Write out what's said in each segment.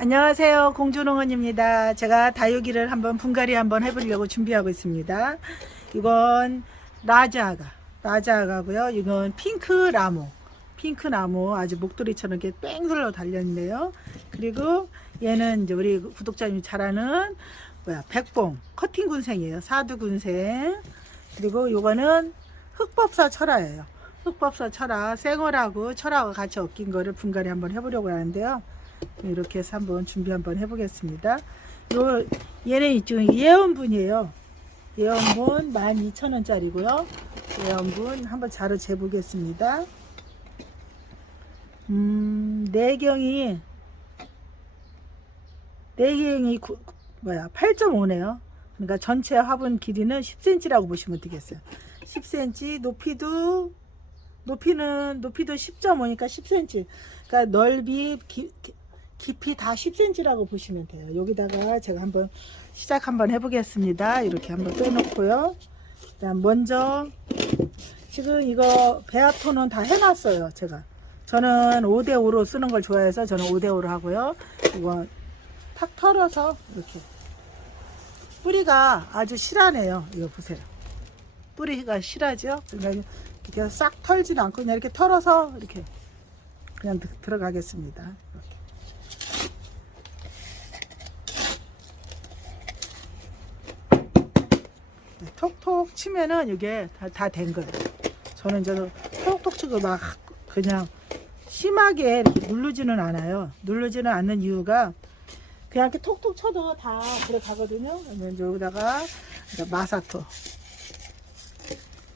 안녕하세요. 공주농원입니다. 제가 다육이를 분갈이 한번 해보려고 준비하고 있습니다. 이건 라자아가고요. 이건 핑크나무 아주 목도리처럼 이렇게 뺑글로 달렸는데요. 그리고 얘는 이제 우리 구독자님이 잘 아는 백봉 커팅군생이에요. 사두군생. 그리고 요거는 흑법사 철화예요. 흑법사 철화 생얼하고 철화가 같이 엮인 거를 분갈이 한번 해보려고 하는데요. 이렇게 해서 한번 준비 한번 해보겠습니다. 얘는 지금 예원분이에요. 예원분 12,000원짜리고요. 예원분 한번 자로 재보겠습니다. 내경이 8.5네요. 그러니까 전체 화분 길이는 10cm라고 보시면 되겠어요. 10cm, 높이도 10.5니까 10cm. 그러니까 넓이, 깊이 다 10cm라고 보시면 돼요. 여기다가 제가 시작 한번 해보겠습니다. 이렇게 한번 빼놓고요. 일단 먼저 지금 이거 배합토는 다 해놨어요. 저는 5대5로 쓰는 걸 좋아해서 저는 5대5로 하고요. 이거 탁 털어서 이렇게 뿌리가 아주 실하네요. 이거 보세요. 뿌리가 실하죠. 그러니까 이렇게 싹 털지는 않고 그냥 이렇게 털어서 이렇게 그냥 들어가겠습니다. 이렇게. 톡톡 치면은 이게 다 된 거예요. 저는 톡톡 치고 막 그냥 심하게 이렇게 누르지는 않아요. 누르지는 않는 이유가 그냥 이렇게 톡톡 쳐도 다 들어가거든요. 그러면 여기다가 마사토.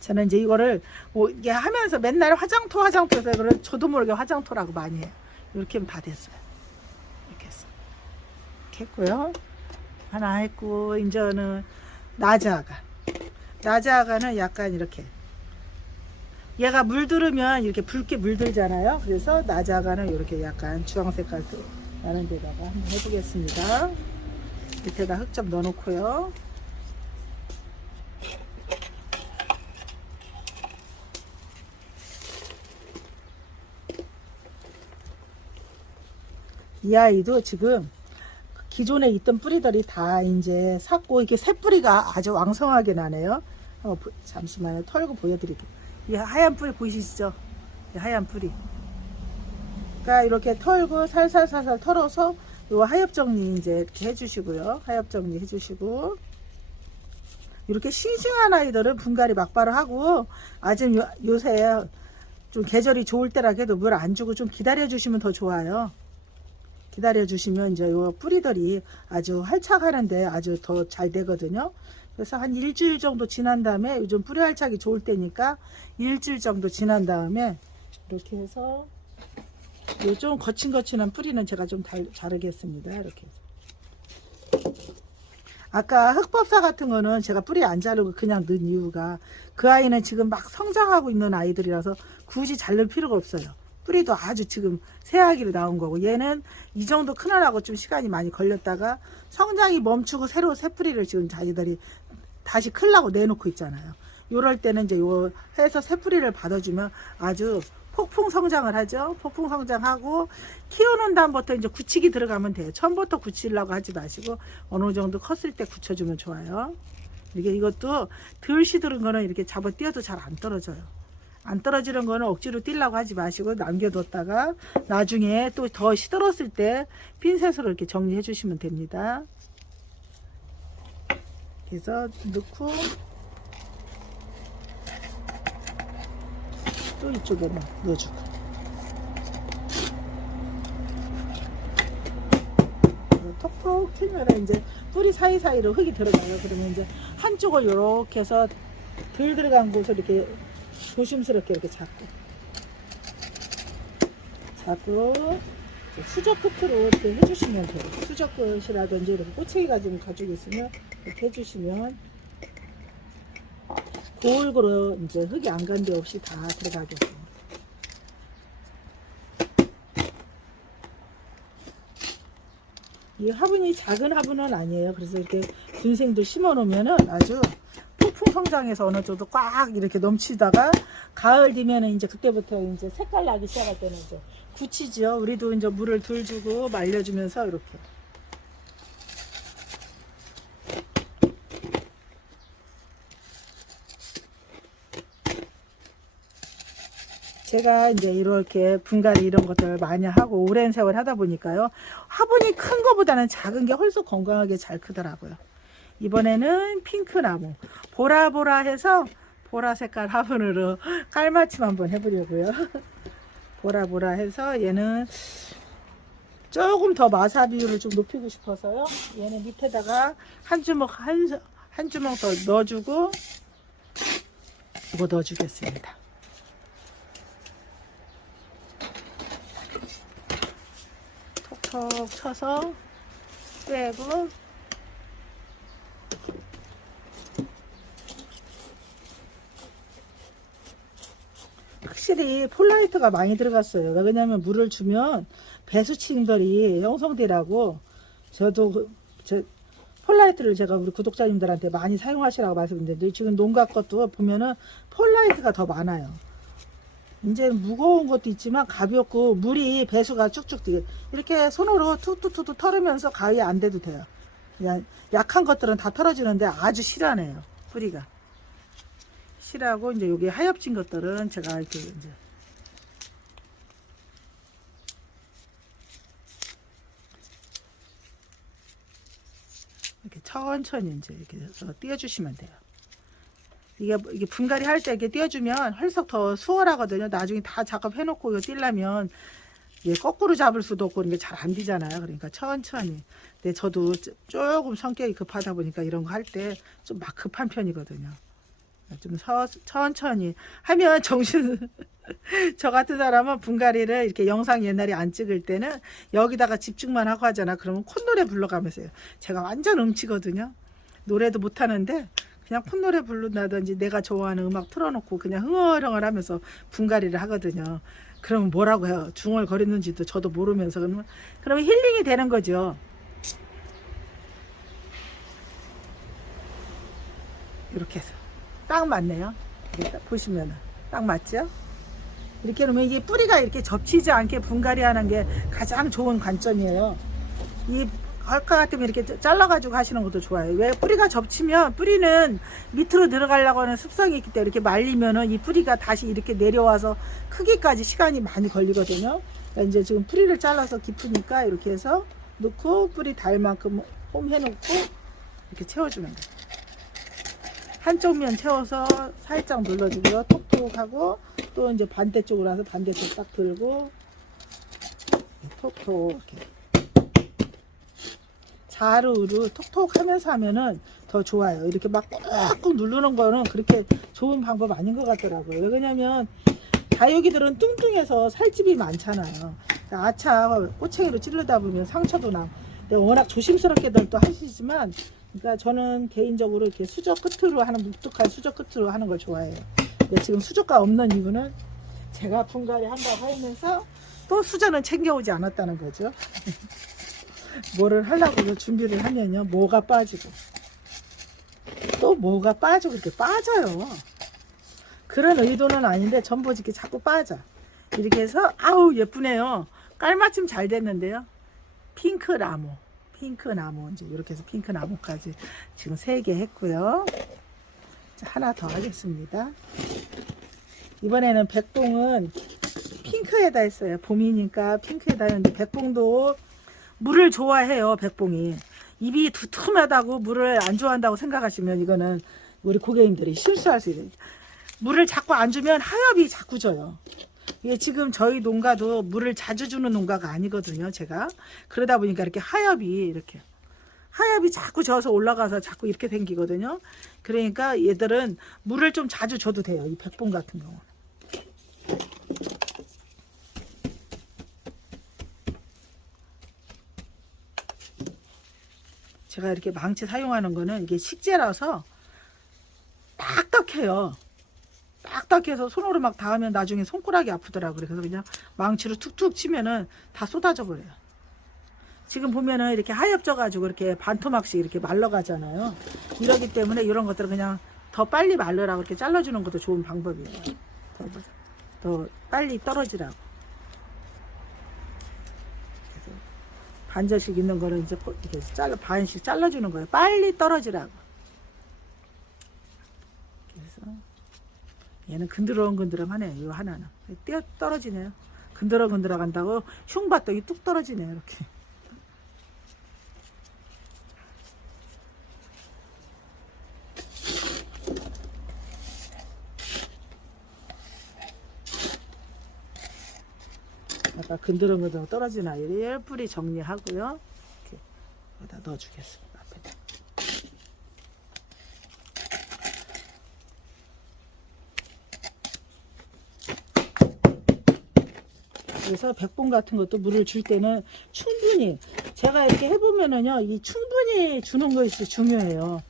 저는 이제 이거를 이게 하면서 맨날 화장토해서 그걸 저도 모르게 화장토라고 많이 해요. 이렇게 하면 다 됐어요. 이렇게 했어요. 이렇게 했고요. 하나 했고, 이제는 나자아가는 약간 이렇게 얘가 물들으면 이렇게 붉게 물들잖아요. 그래서 나자아가는 이렇게 약간 주황색깔 나는 데다가 한번 해보겠습니다. 밑에다 흙 좀 넣어놓고요. 이 아이도 지금 기존에 있던 뿌리들이 다 이제 샀고, 이게 새 뿌리가 아주 왕성하게 나네요. 잠시만요. 털고 보여드릴게요. 이 하얀 뿌리 보이시죠? 이 하얀 뿌리. 그러니까 이렇게 털고 살살살살 털어서 요 하엽 정리 이제 이렇게 해주시고요. 하엽 정리 해주시고, 이렇게 싱싱한 아이들은 분갈이 막바로 하고, 아직 요새 좀 계절이 좋을 때라 해도 물 안 주고 좀 기다려 주시면 더 좋아요. 기다려 주시면 이제 요 뿌리들이 아주 활착하는데 아주 더 잘 되거든요. 그래서 한 일주일 정도 지난 다음에 요즘 뿌리 활착이 좋을 때니까 일주일 정도 지난 다음에 이렇게 해서 요 좀 거친거친한 뿌리는 제가 좀 자르겠습니다. 이렇게 해서. 아까 흑법사 같은 거는 제가 뿌리 안 자르고 그냥 넣은 이유가 그 아이는 지금 막 성장하고 있는 아이들이라서 굳이 자를 필요가 없어요. 뿌리도 아주 지금 새아기로 나온 거고, 얘는 이 정도 크느라고 좀 시간이 많이 걸렸다가 성장이 멈추고 새로 새 뿌리를 지금 자기들이 다시 크려고 내놓고 있잖아요. 요럴 때는 이제 요 해서 새 뿌리를 받아주면 아주 폭풍 성장을 하죠. 폭풍 성장하고 키우는 다음부터 이제 굳히기 들어가면 돼요. 처음부터 굳히려고 하지 마시고 어느 정도 컸을 때 굳혀주면 좋아요. 이것도 덜 시들은 거는 이렇게 잡아 띄어도 잘 안 떨어져요. 안 떨어지는 거는 억지로 띄려고 하지 마시고 남겨뒀다가 나중에 또 더 시들었을 때 핀셋으로 이렇게 정리해 주시면 됩니다. 그래서 넣고 또 이쪽에 넣어주고, 톡톡 튀면 이제 뿌리 사이사이로 흙이 들어가요. 그러면 이제 한쪽을 이렇게 해서 덜 들어간 곳을 이렇게 조심스럽게 이렇게 잡고 수저 끝으로 이렇게 해주시면 돼요. 수저 끝이라든지 이렇게 꼬챙이 가지고 있으면 이렇게 해주시면 골고루 이제 흙이 안 간 데 없이 다 들어가겠습니다. 이 화분이 작은 화분은 아니에요. 그래서 이렇게 군생도 심어 놓으면은 아주 폭풍 성장해서 어느 정도 꽉 이렇게 넘치다가 가을 되면은 이제 그때부터 이제 색깔 나기 시작할 때는 이제 굳히죠. 우리도 이제 물을 덜 주고 말려주면서 이렇게. 제가 이제 이렇게 분갈이 이런 것들 많이 하고 오랜 세월 하다 보니까요. 화분이 큰 거보다는 작은 게 훨씬 건강하게 잘 크더라고요. 이번에는 핑크나무. 보라보라해서 보라 색깔 화분으로 깔맞춤 한번 해보려고요. 보라보라해서 얘는 조금 더 마사 비율을 좀 높이고 싶어서요. 얘는 밑에다가 한 주먹 한 주먹 더 넣어주고 이거 넣어주겠습니다. 톡톡 쳐서 빼고 확실히 폴라이트가 많이 들어갔어요. 왜냐면 물을 주면 배수층들이 형성되라고 저도 폴라이트를 제가 우리 구독자님들한테 많이 사용하시라고 말씀드렸는데 지금 농가 것도 보면은 폴라이트가 더 많아요. 이제 무거운 것도 있지만 가볍고 물이 배수가 쭉쭉 되게 이렇게 손으로 툭툭툭 털으면서 가위에 안 대도 돼요. 그냥 약한 것들은 다 털어지는데 아주 실하네요. 뿌리가 실하고 이제 여기 하엽진 것들은 제가 이렇게 이제 이렇게 천천히 이제 이렇게 해서 띄워주시면 돼요. 이게 분갈이 할 때 이렇게 띄워주면 헐썩 더 수월하거든요. 나중에 다 작업해놓고 이거 띄려면 얘 거꾸로 잡을 수도 없고 이게 잘 안 되잖아요. 그러니까 천천히. 근데 저도 조금 성격이 급하다 보니까 이런 거 할 때 좀 막 급한 편이거든요. 좀 천천히 하면 정신 저 같은 사람은 분갈이를 이렇게 영상 옛날에 안 찍을 때는 여기다가 집중만 하고 하잖아. 그러면 콧노래 불러가면서 해요. 제가 완전 음치거든요. 노래도 못하는데 그냥 콧노래 부른다든지 내가 좋아하는 음악 틀어놓고 그냥 흥얼흥얼 하면서 분갈이를 하거든요. 그러면 뭐라고 해요? 중얼거리는지도 저도 모르면서 그러면 힐링이 되는 거죠. 이렇게 해서 딱 맞네요. 보시면은 딱 맞죠? 이렇게 놓으면 이게 뿌리가 이렇게 접히지 않게 분갈이 하는 게 가장 좋은 관점이에요. 이 아까 같으면 이렇게 잘라가지고 하시는 것도 좋아요. 왜 뿌리가 접치면 뿌리는 밑으로 들어가려고 하는 습성이 있기 때문에 이렇게 말리면은 이 뿌리가 다시 이렇게 내려와서 크기까지 시간이 많이 걸리거든요. 그러니까 이제 지금 뿌리를 잘라서 깊으니까 이렇게 해서 넣고 뿌리 닿을 만큼 홈 해놓고 이렇게 채워주면 돼요. 한쪽 면 채워서 살짝 눌러주고요. 톡톡 하고 또 이제 반대쪽으로 와서 반대쪽 딱 들고 톡톡 이렇게. 자루로 톡톡 하면서 하면은 더 좋아요. 이렇게 막 꾹꾹 누르는 거는 그렇게 좋은 방법 아닌 것 같더라고요. 왜 그러냐면 다육이들은 뚱뚱해서 살집이 많잖아요. 아차 꼬챙이로 찌르다 보면 상처도 나고. 워낙 조심스럽게들 또 하시지만 그러니까 저는 개인적으로 이렇게 수저 끝으로 하는 묵직한 수저 끝으로 하는 걸 좋아해요. 근데 지금 수저가 없는 이유는 제가 분갈이 한다고 하면서 또 수저는 챙겨오지 않았다는 거죠. 뭐를 하려고 준비를 하면요 뭐가 빠지고 또 뭐가 빠지고 이렇게 빠져요. 그런 의도는 아닌데 전부 이렇게 자꾸 빠져. 이렇게 해서 아우 예쁘네요. 깔맞춤 잘 됐는데요. 핑크나무 이제 이렇게 해서 핑크나무까지 지금 3개 했고요. 자, 하나 더 하겠습니다. 이번에는 백봉은 핑크에다 했어요. 봄이니까 핑크에다 했는데 백봉도 물을 좋아해요. 백봉이 입이 두툼하다고 물을 안 좋아한다고 생각하시면 이거는 우리 고객님들이 실수할 수 있어요. 물을 자꾸 안 주면 하엽이 자꾸 져요. 이게 지금 저희 농가도 물을 자주 주는 농가가 아니거든요. 제가 그러다 보니까 이렇게 하엽이 자꾸 져서 올라가서 자꾸 이렇게 생기거든요. 그러니까 얘들은 물을 좀 자주 줘도 돼요. 이 백봉 같은 경우는. 제가 이렇게 망치 사용하는 거는 이게 식재라서 딱딱해요. 딱딱해서 손으로 막 닿으면 나중에 손가락이 아프더라고요. 그래서 그냥 망치로 툭툭 치면은 다 쏟아져 버려요. 지금 보면은 이렇게 하엽져 가지고 이렇게 반토막씩 이렇게 말라가잖아요. 이러기 때문에 이런 것들은 그냥 더 빨리 말르라고 이렇게 잘라주는 것도 좋은 방법이에요. 더 빨리 떨어지라고. 반절씩 있는 거를 이제 이렇게 반씩 잘라주는 거예요. 빨리 떨어지라고. 그래서 얘는 근드렁근드렁하네요. 이 하나는 떼어 떨어지네요. 근드렁근드렁 한다고 흉밭도 뚝 떨어지네요. 이렇게. 아까 근드렁근드렁 떨어진 아이를 뿌리 정리하고요. 이렇게 여기다 넣어주겠습니다. 앞에다. 그래서 백봉 같은 것도 물을 줄 때는 충분히 제가 이렇게 해보면은요, 이 충분히 주는 것이 중요해요.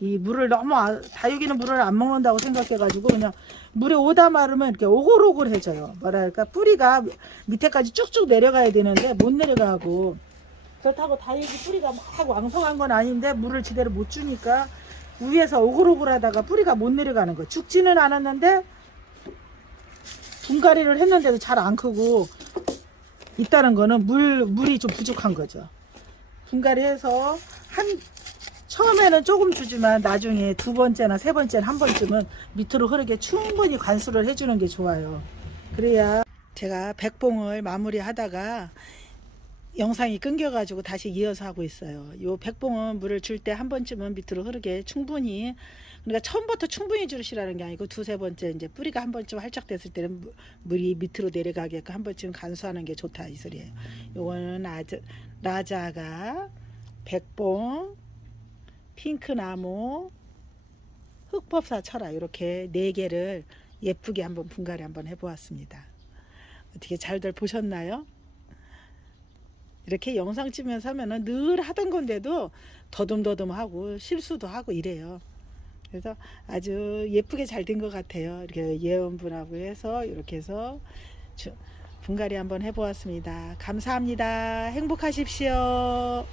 이 물을 너무 다육이는 물을 안 먹는다고 생각해가지고 그냥 물에 오다 마르면 이렇게 오글오글해져요. 뭐랄까 뿌리가 밑에까지 쭉쭉 내려가야 되는데 못 내려가고, 그렇다고 다육이 뿌리가 막 왕성한 건 아닌데 물을 제대로 못 주니까 위에서 오글오글하다가 뿌리가 못 내려가는 거예요. 죽지는 않았는데 분갈이를 했는데도 잘 안 크고 있다는 거는 물이 좀 부족한 거죠. 분갈이해서 처음에는 조금 주지만 나중에 두 번째나 세 번째나 한 번쯤은 밑으로 흐르게 충분히 관수를 해주는 게 좋아요. 그래야 제가 백봉을 마무리 하다가 영상이 끊겨가지고 다시 이어서 하고 있어요. 요 백봉은 물을 줄 때 한 번쯤은 밑으로 흐르게 충분히, 그러니까 처음부터 충분히 주시라는 게 아니고 두세 번째 이제 뿌리가 한 번쯤 활짝 됐을 때는 물이 밑으로 내려가게끔 한 번쯤 간수하는 게 좋다 이 소리예요. 요거는 라자가, 백봉, 핑크나무, 흑법사 철화 이렇게 4개를 예쁘게 한번 분갈이 한번 해보았습니다. 어떻게 잘들 보셨나요? 이렇게 영상 찍으면서 하면은 늘 하던 건데도 더듬더듬하고 실수도 하고 이래요. 그래서 아주 예쁘게 잘 된 것 같아요. 이렇게 예원분하고 해서 이렇게 해서 분갈이 한번 해보았습니다. 감사합니다. 행복하십시오.